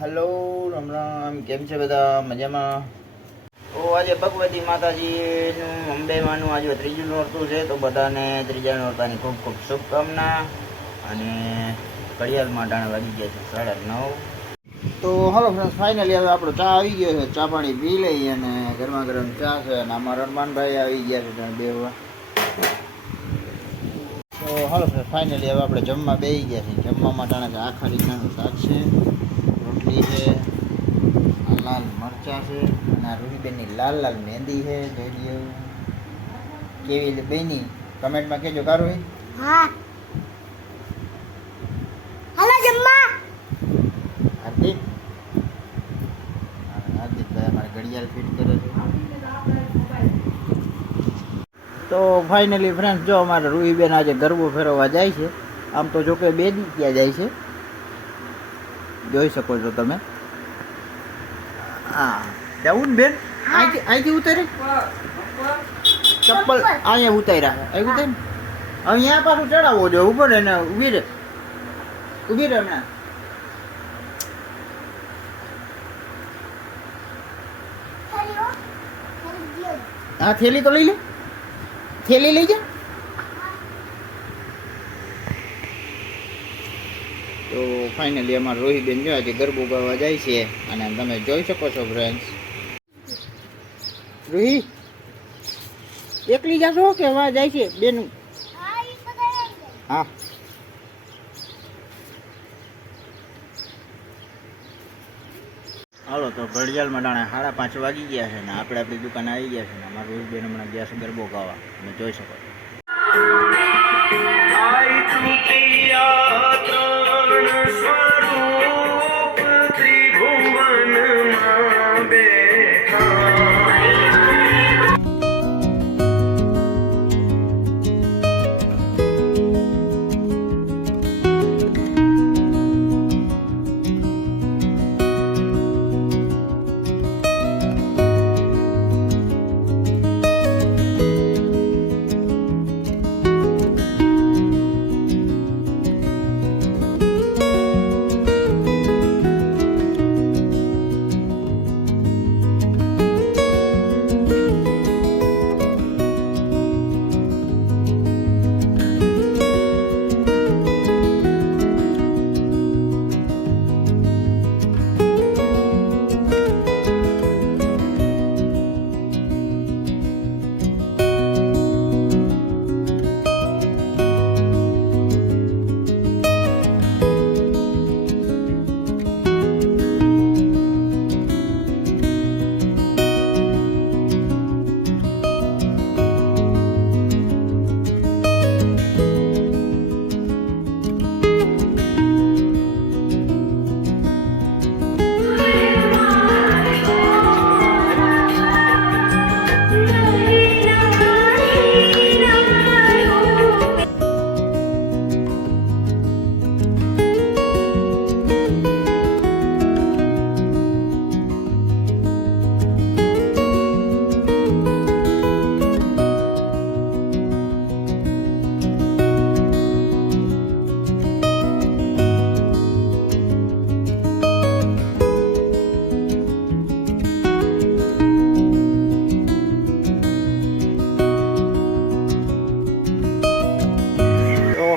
Hello Ram Ram, કેમ છે બધા? મજામાં? તો આજે ભગવતી માતાજીનું અંબેમાનું આજે ત્રીજું નોરતું છે, તો બધાને ત્રીજા નોરતાની ખૂબ ખૂબ શુભકામના. અને ઘડિયાળ માટાણા વાગી ગયા છે 9:30. તો હાલો ફ્રેન્ડ્સ, ફાઇનલી હવે આપણો ચા આવી ગયો છે. ચા પાણી પી લઈ અને ગરમા ગરમ ચા છે. અને અમારા રણમાનભાઈ આવી ગયા છે ત્યાં બેહવા. તો હાલો ફ્રેન્ડ્સ, ફાઇનલી હવે આપણે જમવા બેસી ગયા છીએ. જમવા માટાણા આખા રીતનાનું શાક છે, રોટલી છે, લાલ મરચાં છે, અને આ રૂહીબેનની લાલ લાલ મહેંદી છે. જોઈ લ્યો કેવી બેની કમેન્ટમાં કહેજો. કારું હા હાલો જમ્મા. હાર્દિક હાર્દિકભાઈ અમારે ઘડિયાળ ફિટ કરે છે. તો ફાઇનલી ફ્રેન્ડ્સ, જો અમારે રૂહીબેન આજે ગરબો ફેરવવા જાય છે. આમ તો જો કે 2 દી ત્યાં જાય છે, જોઈ શકો છો તમે. હા જવું ને બેન? અહીંથી ઉતારી ચપ્પલ અહીંયા ઉતાર્યા. અહીં ઉતારી અહીંયા પાછું ચડાવવો જોઈએ. ઉપર એને ઊભી રહે હમણાં. હા થેલી તો લઈ લે, થેલી લઈ જા. તો ફાઇનલી અમારા રોહીબેન જો આજે ગરબો ગાવા જાય છે. અને તમે જોઈ શકો છો ફ્રેન્ડ્સ. રોહી એકલી જાશો કે વા જાય છે બેનું? હા હાલો, તો ઘડિયાળ મંડાણે 5:30 વાગી ગયા છે ને આપણે આપણી દુકાન આવી ગયા છે ને અમારા રોહિતબેન હમણાં ગયા છે ગરબો ગાવા. તમે જોઈ શકો છો.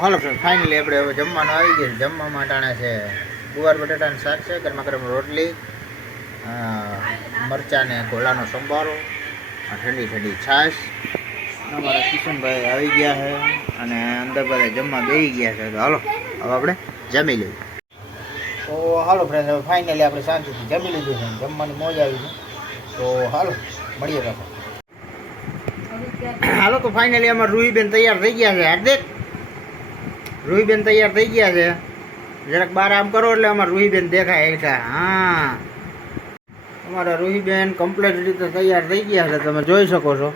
હાલો ફ્રેન્ડ, ફાઇનલી આપણે હવે જમવાનું આવી ગયું. જમવા માટાણે છે ગુવાર બટાટાનું શાક છે, ગરમા ગરમ રોટલી, મરચાં ને કોલાનો સંભારો, ઠંડી ઠંડી છાશ. અમારા કિશનભાઈ આવી ગયા છે અને અંદર બધા જમવા બેસી ગયા છે. તો હાલો હવે આપણે જમી લઈએ. તો હાલો ફ્રેન્ડ, હવે ફાઇનલી આપણે શાંતિથી જમી લીધું છે, જમવાની મોજ આવી છે. તો હાલો મળીએ પાછા. હાલો, તો ફાઇનલી અમારા રૂહીબેન તૈયાર થઈ ગયા છે. હાર્દિક, રૂહીબેન તૈયાર થઈ ગયા છે. જરાક બહાર આમ કરો એટલે અમારા રૂહીબેન દેખાય હેઠા. હા, અમારા રૂહીબેન કમ્પ્લીટ રીતે તૈયાર થઈ ગયા છે, તમે જોઈ શકો છો.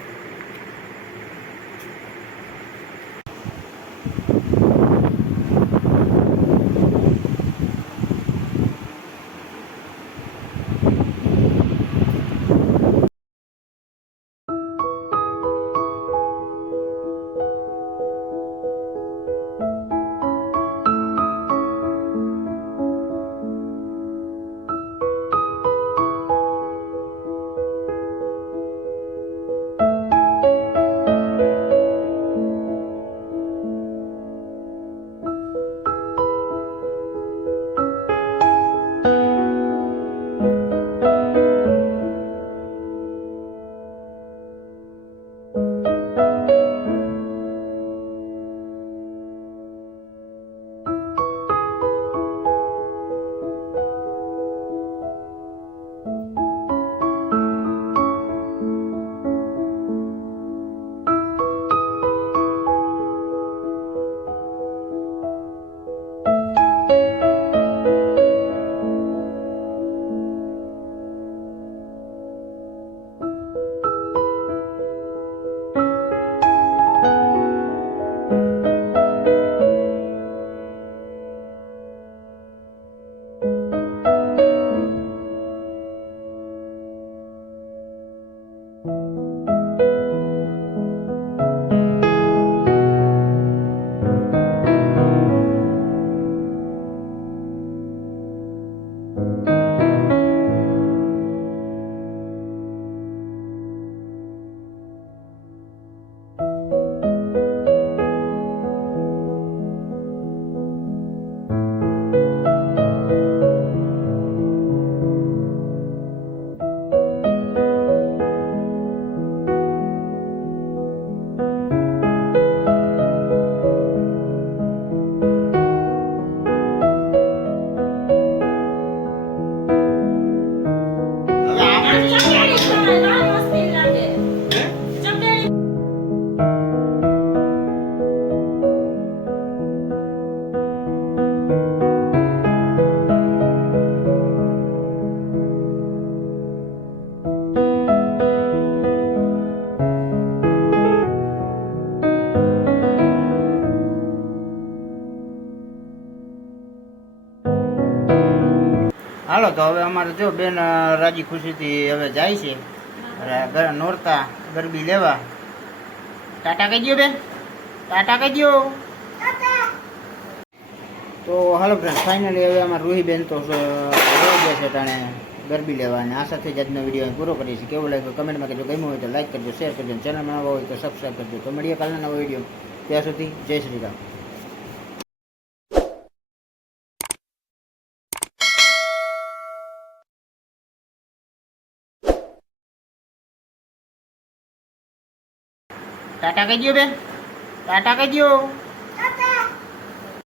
હાલો તો હવે અમારે જો બેન રાજી ખુશીથી હવે જાય છે નોરતા ગરબી લેવા. ટાટા કહી દો બેન, ટાટા કહી દો. તો હાલો ફ્રેન્ડ, ફાઇનલી હવે અમારા રૂહીબેન તો રહી ગયા છે ટાણે ગરબી લેવા. અને આ સાથે જ આજનો વિડીયો પૂરો કરીએ છીએ. કેવું લાગ્યું કમેન્ટમાં કહેજો. ગમ્યું હોય તો લાઈક કરજો, શેર કરજો, ચેનલમાં નવા હોય તો સબસ્ક્રાઈબ કરજો. તો મળીએ કાલના નવો વિડીયો. ત્યાં સુધી જય શ્રી રામ. ટાટા કહી દો બેન, ટાટા કહી દો.